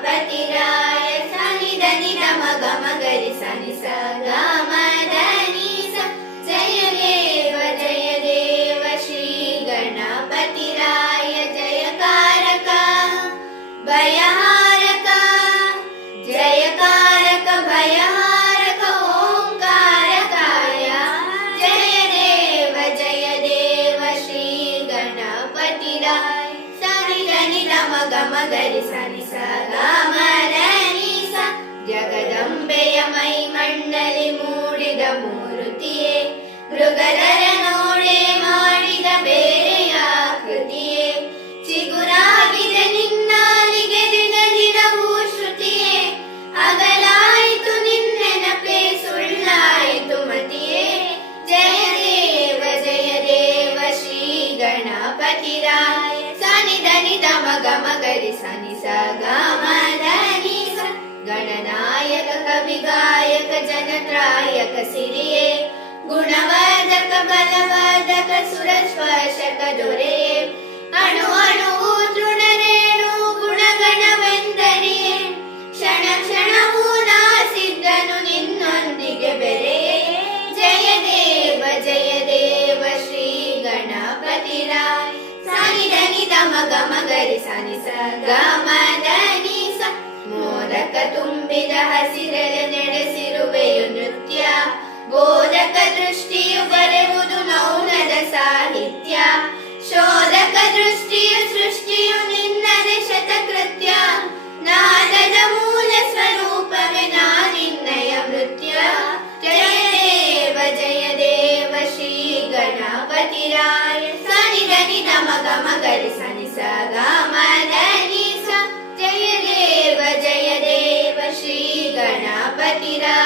ಗಣಪತಿರಾಯ ಸನಿ ಧನಿ ಧಮ ಗಮ ಗರಿ ಸನಿ ಸ ಧನಿ ಧಮ ಗಮ ಗರಿ ಸನಿ ಸ ಗಮ ಧನಿ ಸ ಜಗದಂಬೆಯ ಮೈ ಮಂಡಲಿ ಮೂಡಿದ ಮೂರುತಿಯೇ ಮೃಗಧರ ನೋಡೆ ಮಾಡಿದ ಬೇರೆಯ ಕೃತಿಯೇ. ಚಿಗುರಾಗಿದೆ ನಿನ್ನಾಲಿಗೆ ದಿನ ದಿನವೂ ಶ್ರುತಿಯೇ. ಅಗಲಾಯಿತು ನಿನ್ನೆನಪೆ ಸುಳ್ಳಾಯಿತು ಮತಿಯೇ. ಜಯ ದೇವ ಜಯ ದೇವ ಶ್ರೀ ಗಣಪತಿರಾಯ. ಸನಿ ಧನಿ नि गा मा गणनायक कविगायक जनत्रायक सिरिये ग्रायक सिरे गुणवर्धक बलवर्दक सुरज वशक दोरे अनु ಮಗ ಮಗರಿ ಸನಿಸ ಗಮದನಿಸ ಮೋದಕ ತುಂಬಿದ ಹಸಿರೆಲೆ ನಡೆಸಿರುವೆಯು ನೃತ್ಯ. ಬೋಧಕ ದೃಷ್ಟಿಯು ಬರೆವುದು ಮೌನದ ಸಾಹಿತ್ಯ. ಶೋಧಕ ದೃಷ್ಟಿಯು ಸೃಷ್ಟಿಯು ನಿನ್ನದೆ ಶತಕೃತ್ಯ. ಮೂಲ ಶ್ರೀ ಗಣಪತಿರಾಯ ಸನಿ ನಮಗ ಮಗರಿ ಸನಿ सगामदनि सत्यय देव जय देव श्रीगणपतिरा